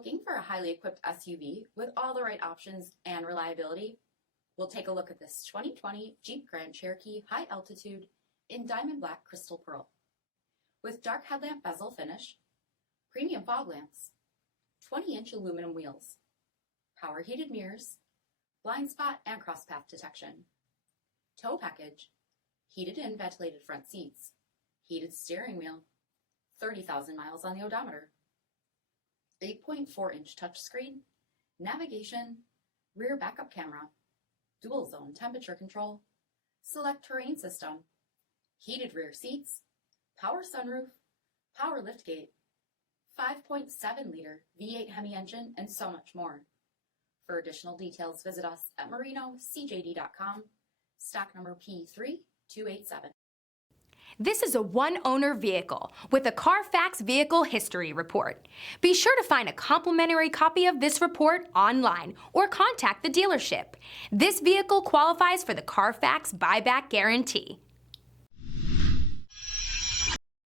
Looking for a highly equipped SUV with all the right options and reliability? We'll take a look at this 2020 Jeep Grand Cherokee High Altitude in Diamond Black Crystal Pearl. With dark headlamp bezel finish, premium fog lamps, 20-inch aluminum wheels, power heated mirrors, blind spot and cross path detection, tow package, heated and ventilated front seats, heated steering wheel, 30,000 miles on the odometer, 8.4-inch touchscreen, navigation, rear backup camera, dual zone temperature control, select terrain system, heated rear seats, power sunroof, power liftgate, 5.7-liter V8 HEMI engine, and so much more. For additional details, visit us at marinocjd.com, stock number P3287. This is a one-owner vehicle with a CARFAX Vehicle History Report. Be sure to find a complimentary copy of this report online or contact the dealership. This vehicle qualifies for the CARFAX Buyback Guarantee.